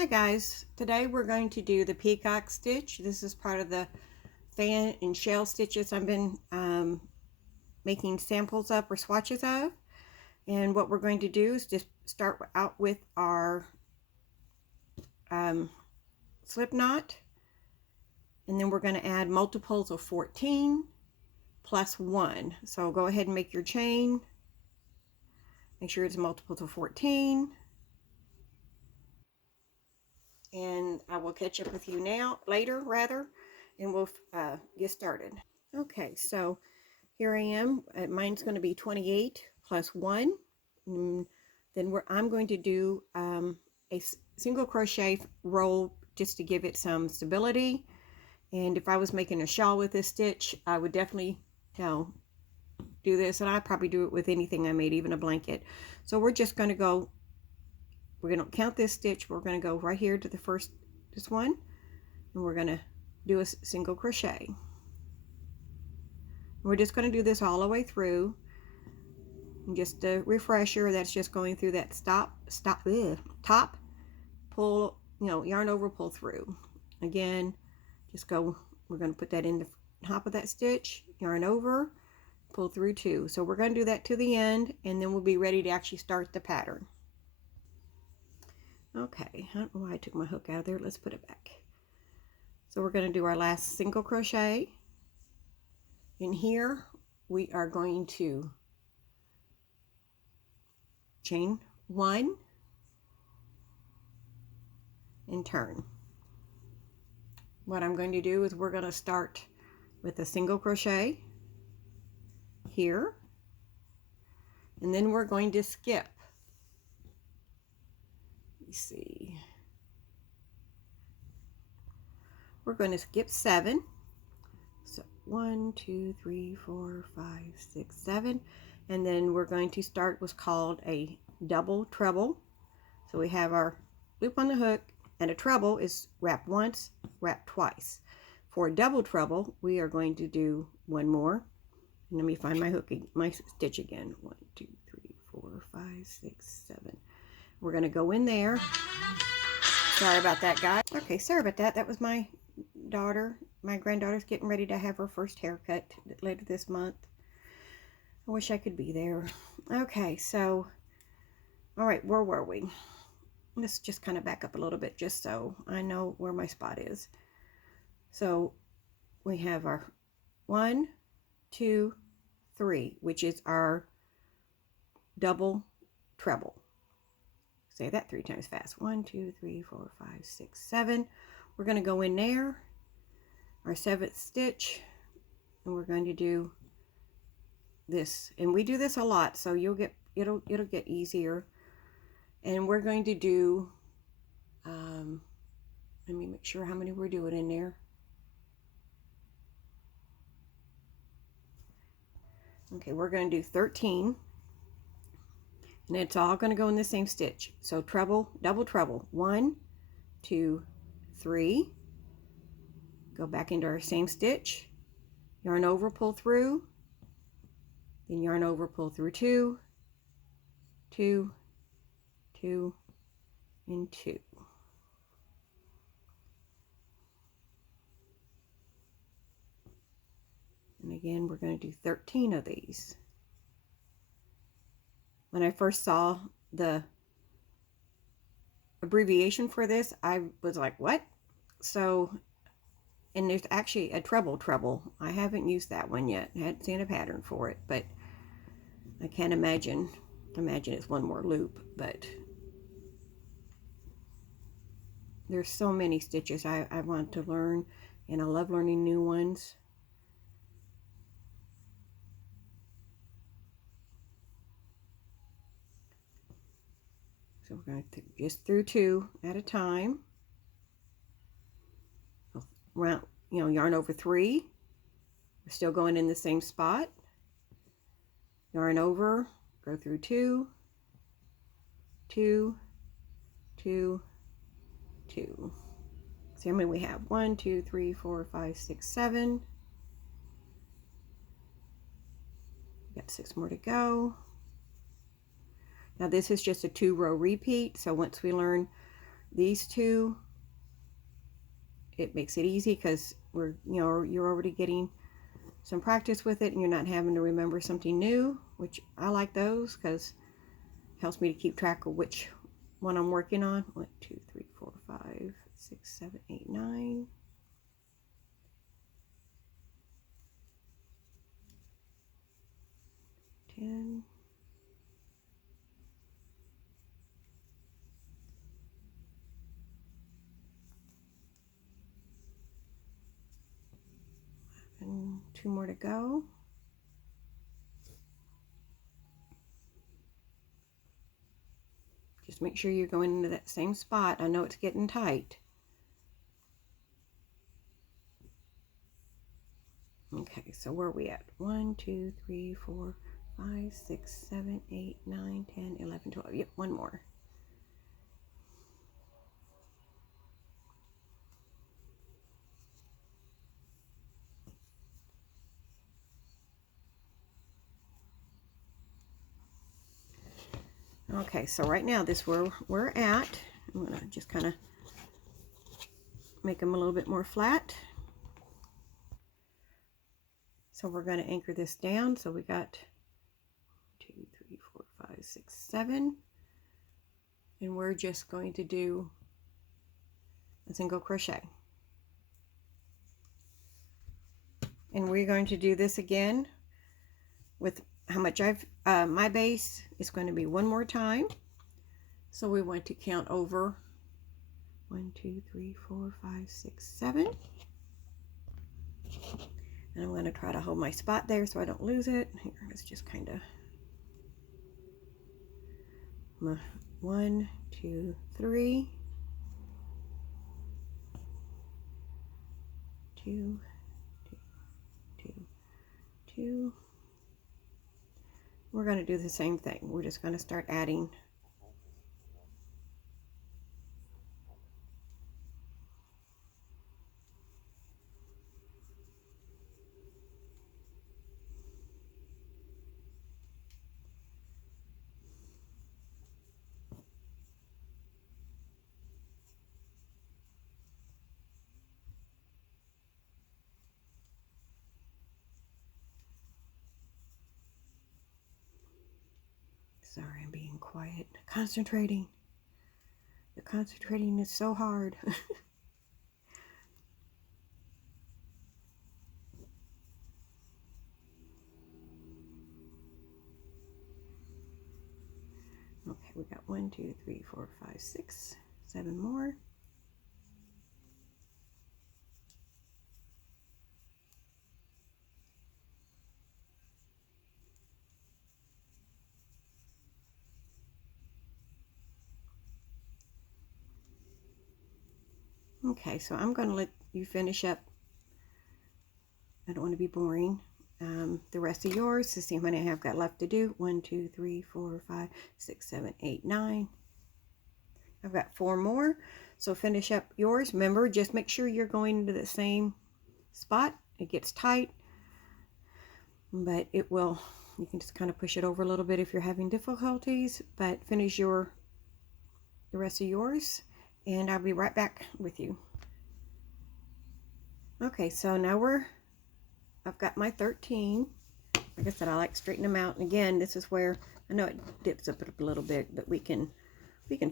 Hi guys, today we're going to do the peacock stitch. This is part of the fan and shell stitches I've been making samples of or swatches of. And what we're going to do is just start out with our slip knot, and then we're going to add multiples of 14 plus 1. So go ahead and make your chain. Make sure it's multiples of 14. And I will catch up with you later, and we'll get started. Okay, so here I am. Mine's going to be 28 plus 1. And then I'm going to do a single crochet roll just to give it some stability. And if I was making a shawl with this stitch, I would definitely, do this. And I'd probably do it with anything I made, even a blanket. So we're just going to go. We're going to count this stitch. We're going to go right here to this one, and we're going to do a single crochet. We're just going to do this all the way through. And just a refresher, that's just going through that top, pull, yarn over, pull through. Again, just go, we're going to put that in the top of that stitch, yarn over, pull through 2. So we're going to do that to the end, and then we'll be ready to actually start the pattern. Okay, I don't know why I took my hook out of there. Let's put it back. So we're going to do our last single crochet. In here, we are going to chain 1 and turn. What I'm going to do is we're going to start with a single crochet here, and then we're going to skip. See, we're going to skip 7. So 1, 2, 3, 4, 5, 6, 7, and then we're going to start what's called a double treble. So we have our loop on the hook, and a treble is wrap once, wrap twice. For a double treble, we are going to do one more. Let me find my hook, my stitch again. 1, 2, 3, 4, 5, 6, 7. We're going to go in there. Sorry about that, guys. Okay, sorry about that. That was my daughter. My granddaughter's getting ready to have her first haircut later this month. I wish I could be there. Okay, so, all right, where were we? Let's just kind of back up a little bit just so I know where my spot is. So we have our 1, 2, 3, which is our double treble. Say that 3 times fast. 1, 2, 3, 4, 5, 6, 7. We're going to go in there, our 7th stitch, and we're going to do this. And we do this a lot, so it'll get easier. And we're going to do, let me make sure how many we're doing in there. Okay, we're going to do 13. And it's all going to go in the same stitch. So treble, double treble. 1, 2, 3. Go back into our same stitch. Yarn over, pull through. Then yarn over, pull through 2, 2, 2, and 2. And again, we're going to do 13 of these. When I first saw the abbreviation for this, I was like, what? So, and there's actually a treble. I haven't used that one yet. I hadn't seen a pattern for it, but I can't imagine it's one more loop. But there's so many stitches I want to learn, and I love learning new ones. So we're going to just through 2 at a time. Round, yarn over 3. We're still going in the same spot. Yarn over, go through 2, 2, 2, 2. So how many we have? 1, 2, 3, 4, 5, 6, 7. We've got 6 more to go. Now this is just a 2-row repeat, so once we learn these two, it makes it easy because you're already getting some practice with it and you're not having to remember something new, which I like those because it helps me to keep track of which one I'm working on. 1, 2, 3, 4, 5, 6, 7, 8, 9. 10. And 2 more to go. Just make sure you're going into that same spot. I know it's getting tight. Okay, so where are we at? 1, 2, 3, 4, 5, 6, 7, 8, 9, 10, 11, 12. Yep, one more. Okay, so right now this is where we're at. I'm gonna just kind of make them a little bit more flat. So we're going to anchor this down. So we got 2, 3, 4, 5, 6, 7. And we're just going to do a single crochet. And we're going to do this again with how much my base is going to be one more time. So we want to count over 1, 2, 3, 4, 5, 6, 7. And I'm going to try to hold my spot there so I don't lose it. Here, let's just kind of 1, 2, 3, 2, 2, 2. We're going to do the same thing. We're just going to start adding. Sorry, I'm being quiet. Concentrating. The concentrating is so hard. Okay, we got 1, 2, 3, 4, 5, 6, 7 more. Okay, so I'm going to let you finish up. I don't want to be boring. The rest of yours to see how many I've got left to do. 1, 2, 3, 4, 5, 6, 7, 8, 9. I've got 4 more. So finish up yours. Remember, just make sure you're going into the same spot. It gets tight, but it will, you can just kind of push it over a little bit if you're having difficulties, but finish the rest of yours, and I'll be right back with you. Okay, so now I've got my 13. Like I said, I like to straighten them out. And again, this is where I know it dips up a little bit, but we can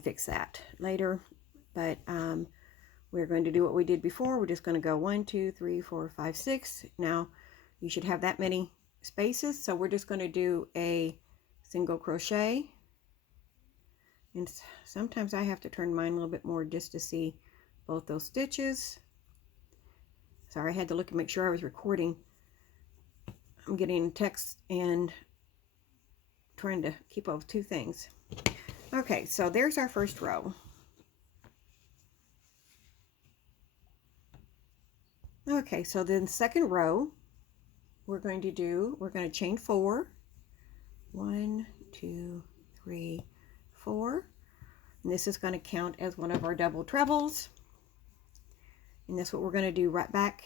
fix that later. But we're going to do what we did before. We're just going to go 1, 2, 3, 4, 5, 6. Now you should have that many spaces. So we're just going to do a single crochet. And sometimes I have to turn mine a little bit more just to see both those stitches. Sorry, I had to look and make sure I was recording. I'm getting text and trying to keep up with 2 things. Okay, so there's our first row. Okay, so then second row, we're going to chain 4. 1, 2, 3, 4. And this is going to count as one of our double trebles. And that's what we're going to do right back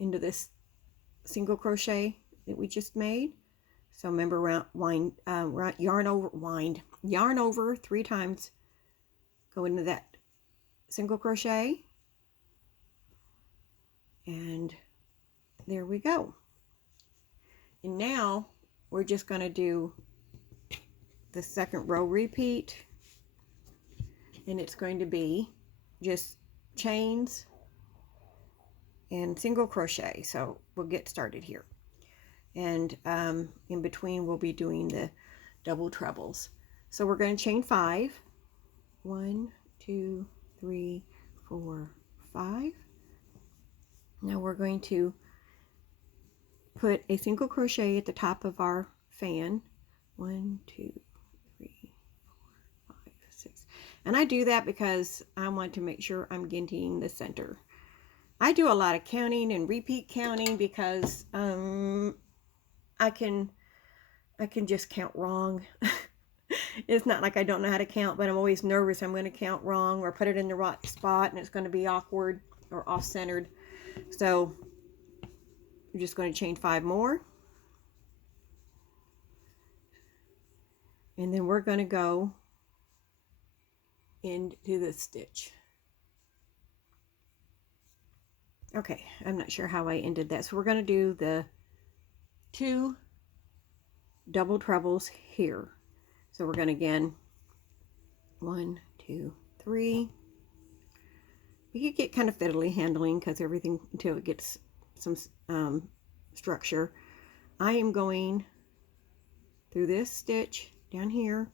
into this single crochet that we just made. So remember, yarn over 3 times, go into that single crochet, and there we go. And now we're just going to do the second row repeat, and it's going to be just chains and single crochet. So we'll get started here, and in between we'll be doing the double trebles. So we're going to chain 5. 1, 2, 3, 4, 5. Now we're going to put a single crochet at the top of our fan. 1, 2, 3, 4, 5, 6. And I do that because I want to make sure I'm getting the center. I do a lot of counting and repeat counting because I can just count wrong. It's not like I don't know how to count, but I'm always nervous I'm going to count wrong or put it in the right spot and it's going to be awkward or off-centered. So I'm just going to chain 5 more. And then we're going to go into the stitch. Okay, I'm not sure how I ended that. So we're going to do the 2 double trebles here. So we're going to again 1, 2, 3. You could get kind of fiddly handling because everything until it gets some structure. I am going through this stitch down here,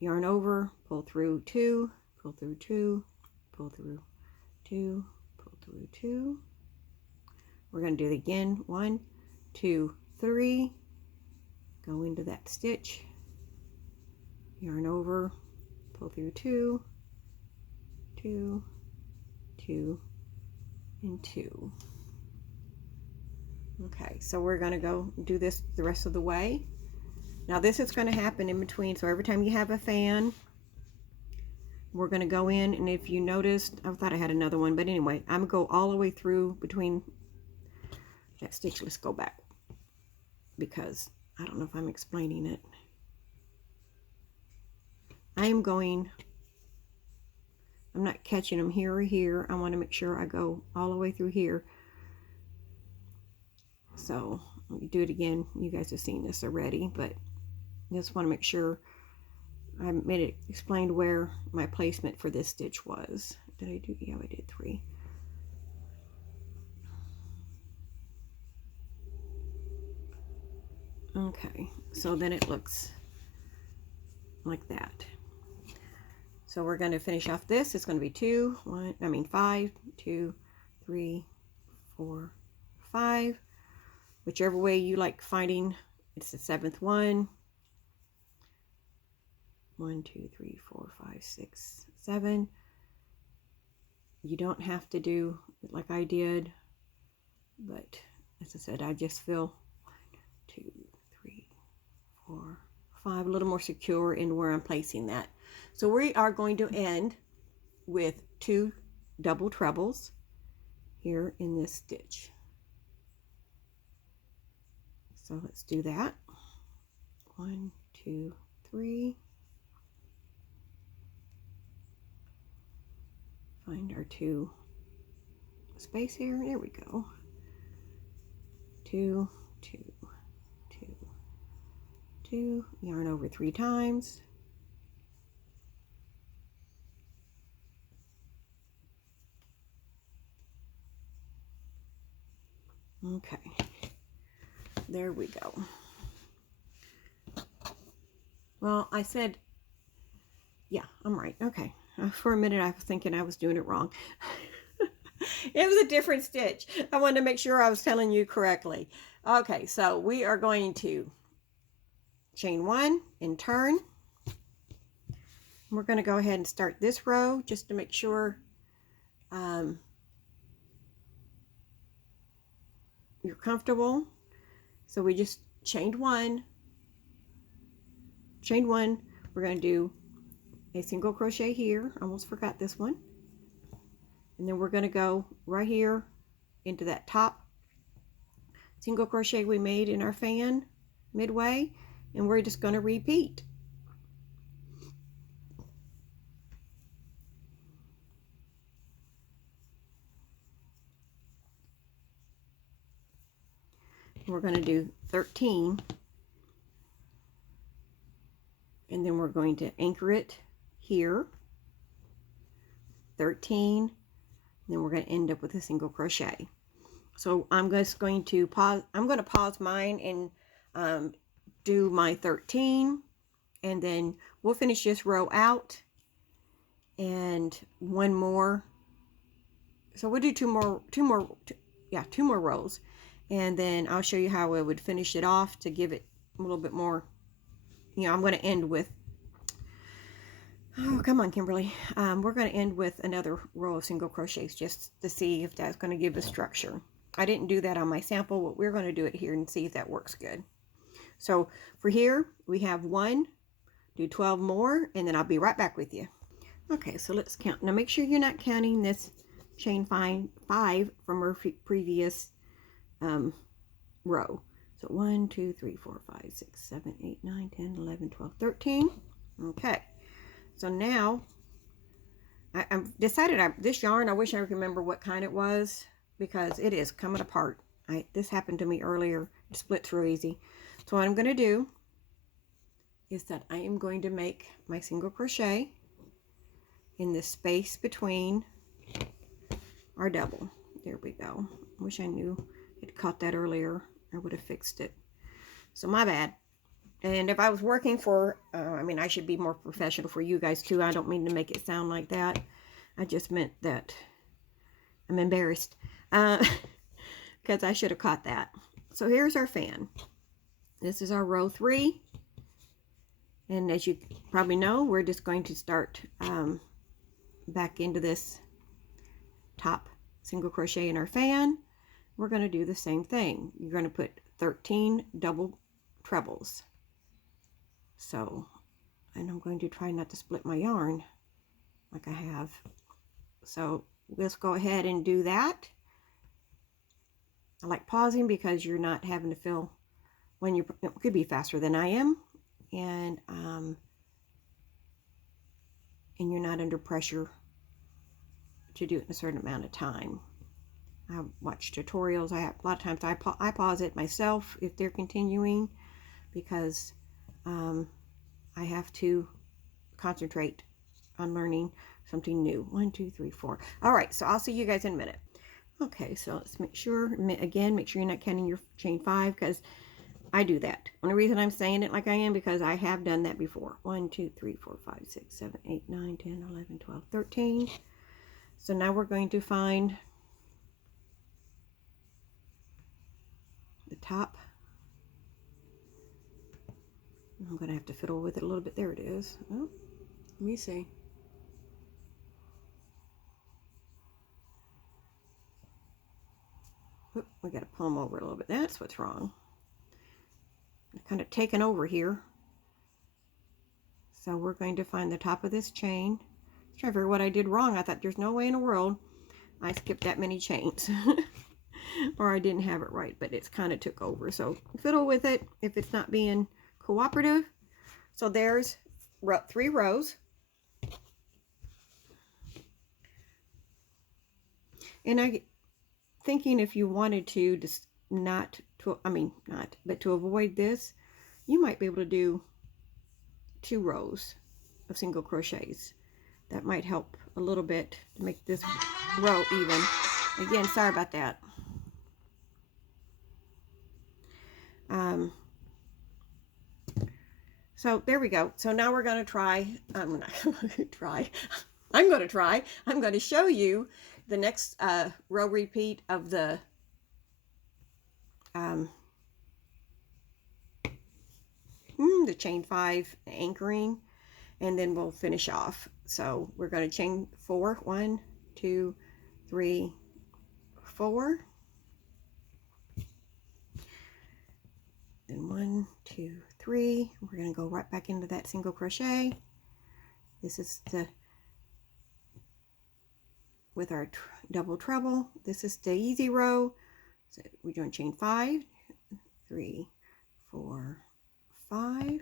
yarn over, pull through 2, pull through 2, pull through 2, pull through 2. We're going to do it again. 1, 2, 3. Go into that stitch, yarn over, pull through 2, 2, 2, and 2. Okay, so we're going to go do this the rest of the way. Now this is going to happen in between, so every time you have a fan, we're going to go in, and if you noticed, I thought I had another one, but anyway, I'm going to go all the way through between that stitch. Let's go back, because I don't know if I'm explaining it. I'm not catching them here or here. I want to make sure I go all the way through here. So let me do it again. You guys have seen this already, but I just want to make sure I made it explained where my placement for this stitch was. Did I do? Yeah, I did 3. Okay, so then it looks like that. So we're going to finish off this. It's going to be 5, 2, 3, 4, 5. Whichever way you like finding, it's the 7th one. 1, 2, 3, 4, 5, 6, 7. You don't have to do it like I did, but as I said, I just feel 1, 2, 3, 4, 5 a little more secure in where I'm placing that. So we are going to end with 2 double trebles here in this stitch. So let's do that. 1, 2, 3. Find our 2 space here. There we go. 2, 2, 2, 2. Yarn over 3 times. Okay. There we go. Well, I said, yeah, I'm right. Okay. For a minute, I was thinking I was doing it wrong. It was a different stitch. I wanted to make sure I was telling you correctly. Okay, so we are going to chain 1 and turn. We're going to go ahead and start this row just to make sure you're comfortable. So we just chained 1. Chain 1. We're going to do a single crochet here. Almost forgot this one. And then we're going to go right here into that top single crochet we made in our fan midway, and we're just going to repeat. we're going to do 13, and then we're going to anchor it here, 13, and then we're going to end up with a single crochet. So I'm just going to pause. I'm going to pause mine and do my 13, and then we'll finish this row out and one more. So we'll do two more rows, and then I'll show you how I would finish it off to give it a little bit more. I'm going to end with, oh, come on, Kimberly. We're going to end with another row of single crochets just to see if that's going to give a structure. I didn't do that on my sample, but we're going to do it here and see if that works good. So for here, we have 1, do 12 more, and then I'll be right back with you. Okay, so let's count. Now make sure you're not counting this chain 5 from our previous row. So 1, 2, 3, 4, 5, 6, 7, 8, 9, 10, 11, 12, 13. Okay, so now I decided this yarn, I wish I remember what kind it was, because it is coming apart. This happened to me earlier. It split through easy. So what I'm going to do is that I am going to make my single crochet in the space between our double. There we go. Wish I knew it caught that earlier. I would have fixed it. So my bad. And if I was working for, I mean, I should be more professional for you guys too. I don't mean to make it sound like that. I just meant that I'm embarrassed because I should have caught that. So here's our fan. This is our row 3. And as you probably know, we're just going to start back into this top single crochet in our fan. We're going to do the same thing. You're going to put 13 double trebles. So, and I'm going to try not to split my yarn like I have. So let's go ahead and do that. I like pausing because you're not having to feel when it could be faster than I am, and you're not under pressure to do it in a certain amount of time. I watch tutorials. A lot of times I pause it myself if they're continuing, because I have to concentrate on learning something new. 1, 2, 3, 4. All right, so I'll see you guys in a minute. Okay, so let's make sure, again, make sure you're not counting your chain 5, because I do that. Only reason I'm saying it like I am because I have done that before. 1, 2, 3, 4, 5, 6, 7, 8, 9, 10, 11, 12, 13. So now we're going to find the top. I'm going to have to fiddle with it a little bit. There it is. Oh, let me see. Oop, we got to pull them over a little bit. That's what's wrong. I'm kind of taken over here. So we're going to find the top of this chain. I'm trying to figure what I did wrong. I thought there's no way in the world I skipped that many chains. Or I didn't have it right, but it's kind of took over. So fiddle with it if it's not being cooperative. So there's 3 rows. And I thinking if you wanted to just but to avoid this, you might be able to do 2 rows of single crochets. That might help a little bit to make this row even. Again, sorry about that. So there we go. So now we're going to try. I'm going to show you the next row repeat of the chain 5 anchoring, and then we'll finish off. So we're going to chain 4. 1, 2, 3, 4. Then 1, 2, 3. We're going to go right back into that single crochet. This is with our double treble. This is the easy row. So we're doing chain 5, 3, 4, 5.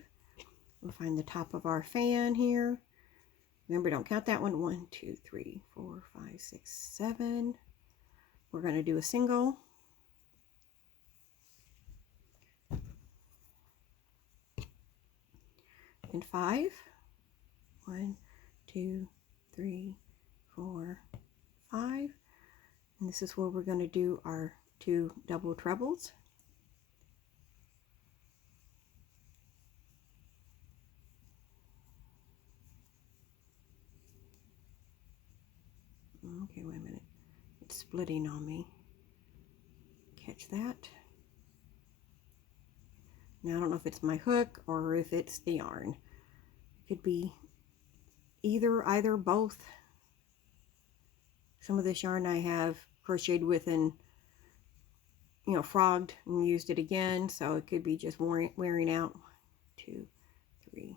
We'll find the top of our fan here. Remember, don't count that one. 1, 2, 3, 4, 5, 6, 7. We're going to do a single. and 5. 1, 2, 3, 4, 5. And this is where we're going to do our 2 double trebles. Okay, wait a minute. It's splitting on me. Catch that. Now I don't know if it's my hook or if it's the yarn. Could be either, both. Some of this yarn I have crocheted with and, you know, frogged and used it again, so it could be just wearing out. 2, 3,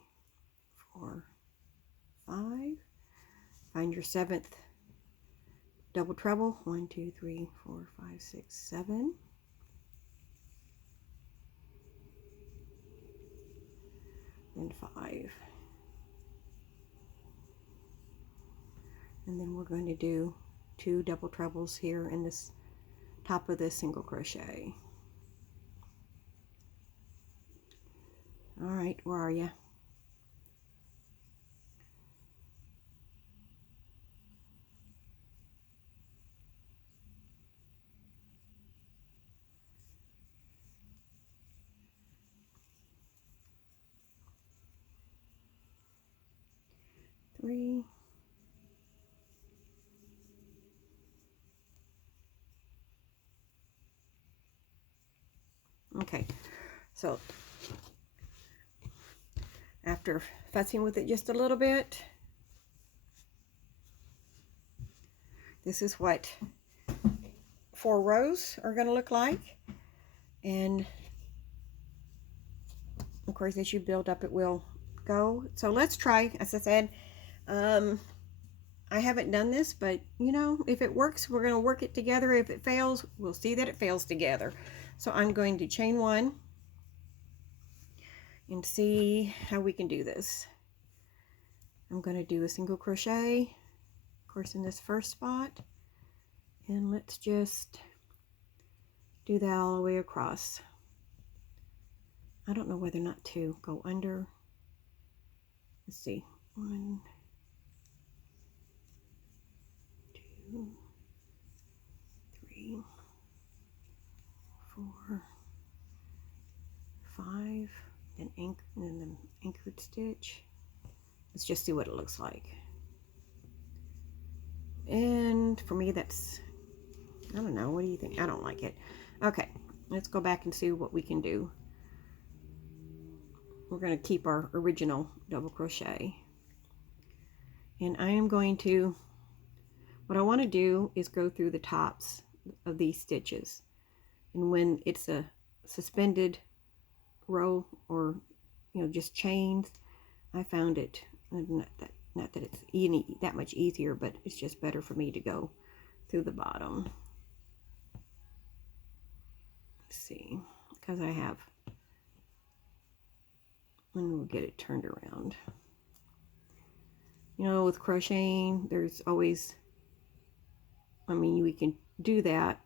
4, 5. Find your 7th double treble. 1, 2, 3, 4, 5, 6, 7. Then 5. And then we're going to do 2 double trebles here in this top of this single crochet. All right, where are you? Three. Okay, so after fussing with it just a little bit, this is what 4 rows are going to look like. And of course, as you build up, it will go. So let's try. As I said, I haven't done this, but you know, if it works, we're going to work it together. If it fails, we'll see that it fails together. So I'm going to chain 1 and see how we can do this. I'm going to do a single crochet, of course, in this first spot, and let's just do that all the way across. I don't know whether or not to go under. Let's see. 1, 2, 3, 4, 5, and then the anchored stitch. Let's just see what it looks like. And for me, that's, I don't know, what do you think? I don't like it. Okay, let's go back and see what we can do. We're going to keep our original double crochet. And I am going to, what I want to do is go through the tops of these stitches. And when it's a suspended row or, you know, just chains, I found it, not that it's any that much easier, but it's just better for me to go through the bottom. Let's see, because I have, and we'll get it turned around. You know, with crocheting, there's always, I mean, we can do that,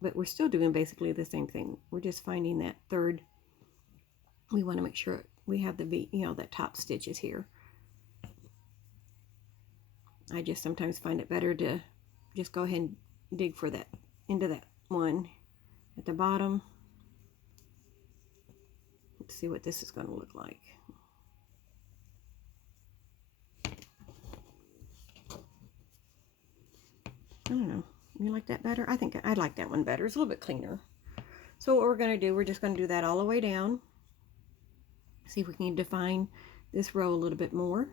but we're still doing basically the same thing. We're just finding that third. We want to make sure we have the, you know, that top stitches here. I just sometimes find it better to just go ahead and dig for that, into that one at the bottom. Let's see what this is going to look like. I don't know. You like that better? I think I like that one better. It's a little bit cleaner. So what we're going to do, we're just going to do that all the way down. See if we can define this row a little bit more.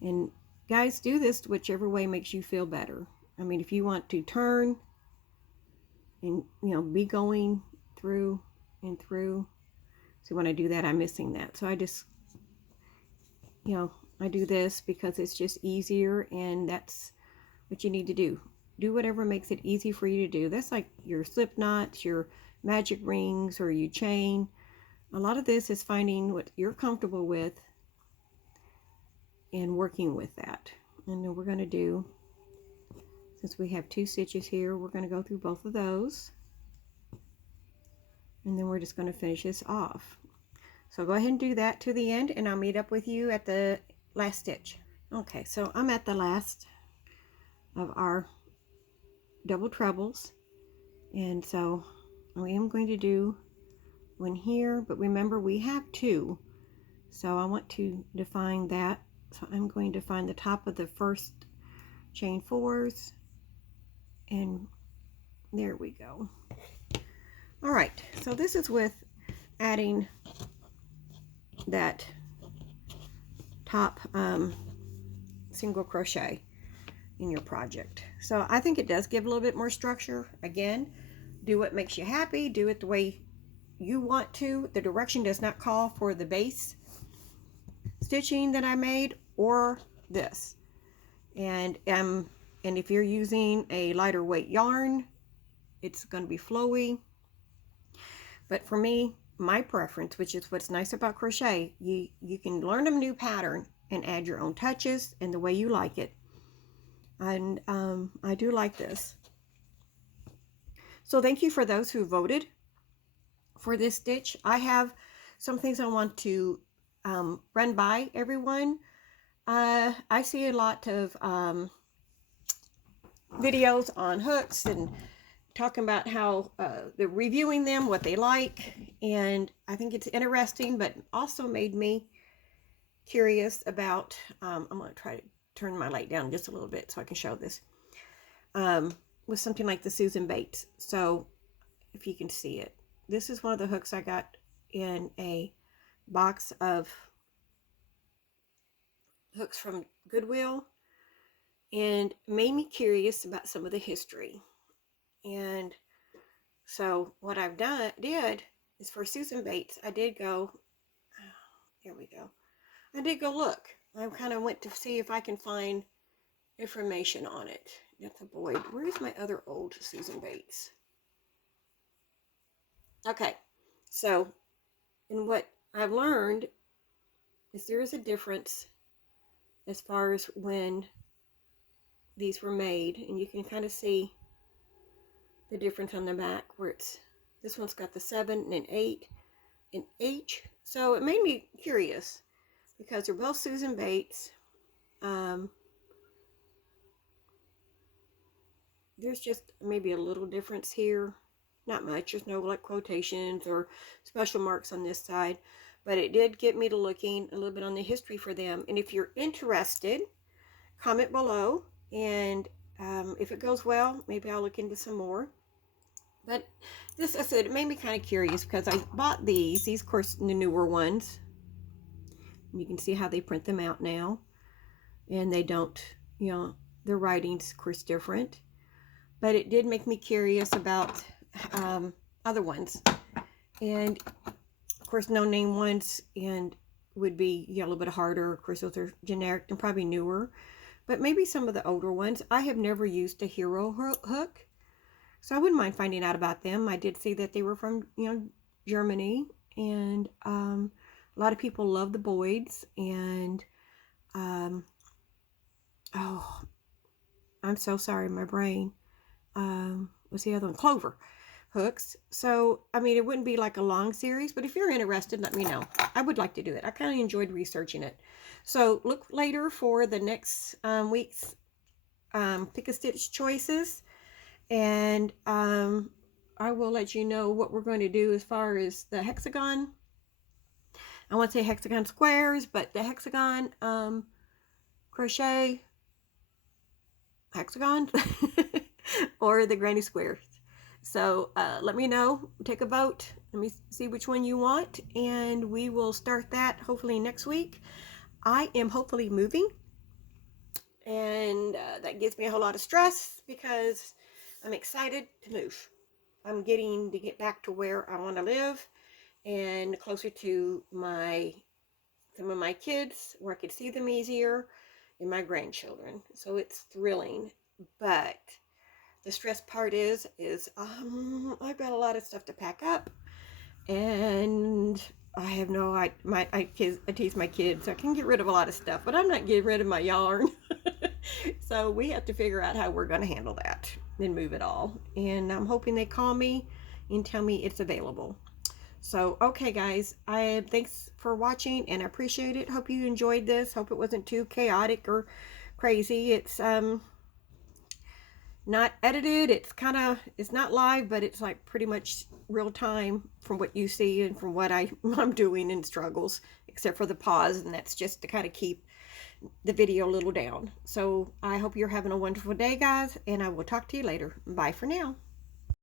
And guys, do this whichever way makes you feel better. I mean, if you want to turn and, you know, be going through and through. So when I do that, I'm missing that. So I just, you know, I do this because it's just easier, and that's what you need to do. Do whatever makes it easy for you to do. That's like your slip knots, your magic rings, or you chain. A lot of this is finding what you're comfortable with and working with that. And then we're going to do, since we have 2 stitches here, we're going to go through both of those. And then we're just going to finish this off. So go ahead and do that to the end, and I'll meet up with you at the last stitch. Okay, so I'm at the last of our double trebles, and so I am going to do one here, but remember we have two, so I want to define that. So I'm going to find the top of the first chain 4s, and there we go. All right, so this is with adding that top single crochet in your project. So I think it does give a little bit more structure. Again, do what makes you happy, do it the way you want to. The direction does not call for the base stitching that I made or this. And if you're using a lighter weight yarn, it's going to be flowy. But for me, my preference, which is what's nice about crochet, you can learn a new pattern and add your own touches and the way you like it. And I do like this. So thank you for those who voted for this stitch. I have some things I want to run by everyone. I see a lot of videos on hooks and talking about how they're reviewing them, what they like, and I think it's interesting, but also made me curious about, I'm going to try to turn my light down just a little bit so I can show this, with something like the Susan Bates. So if you can see it, this is one of the hooks I got in a box of hooks from Goodwill, and made me curious about some of the history. And so what I've did is for Susan Bates, I did go, here we go. I did go look. I kind of went to see if I can find information on it. That's a Boyd. Where's my other old Susan Bates? Okay, so, and what I've learned is there is a difference as far as when these were made, and you can kind of see the difference on the back where it's, this one's got the 7 and an 8 and H. So it made me curious because they're both Susan Bates. There's just maybe a little difference here. Not much. There's no like quotations or special marks on this side, but it did get me to looking a little bit on the history for them. And if you're interested, comment below, and if it goes well, maybe I'll look into some more. But this, I said, it made me kind of curious because I bought these of course the newer ones. You can see how they print them out now, and they don't, you know, the writing's of course different, but it did make me curious about other ones, and of course no name ones, and would be, you know, a little bit harder. Of course those are generic and probably newer, but maybe some of the older ones. I have never used a hero hook, so I wouldn't mind finding out about them. I did see that they were from, you know, Germany, and a lot of people love the Boyds, and oh, I'm so sorry, my brain. What's the other one? Clover hooks. So, I mean, it wouldn't be like a long series, but if you're interested, let me know. I would like to do it. I kind of enjoyed researching it. So look later for the next week's Pick a Stitch choices, and I will let you know what we're going to do as far as the hexagon. I want to say hexagon squares, but the hexagon crochet hexagons or the granny squares. So let me know, take a vote, let me see which one you want, and we will start that hopefully next week. I am hopefully moving, and that gives me a whole lot of stress because I'm excited to move. I'm getting to get back to where I want to live and closer to some of my kids, where I could see them easier, and my grandchildren. So it's thrilling, but the stress part is I've got a lot of stuff to pack up, and I have no, I tease my kids, I can get rid of a lot of stuff, but I'm not getting rid of my yarn. So we have to figure out how we're going to handle that and move it all. And I'm hoping they call me and tell me it's available. So, okay, guys, thanks for watching, and I appreciate it. Hope you enjoyed this. Hope it wasn't too chaotic or crazy. It's not edited. It's not live, but it's like pretty much real time from what you see and from what I'm doing in struggles, except for the pause, and that's just to kind of keep the video a little down. So I hope you're having a wonderful day, guys, and I will talk to you later. Bye for now.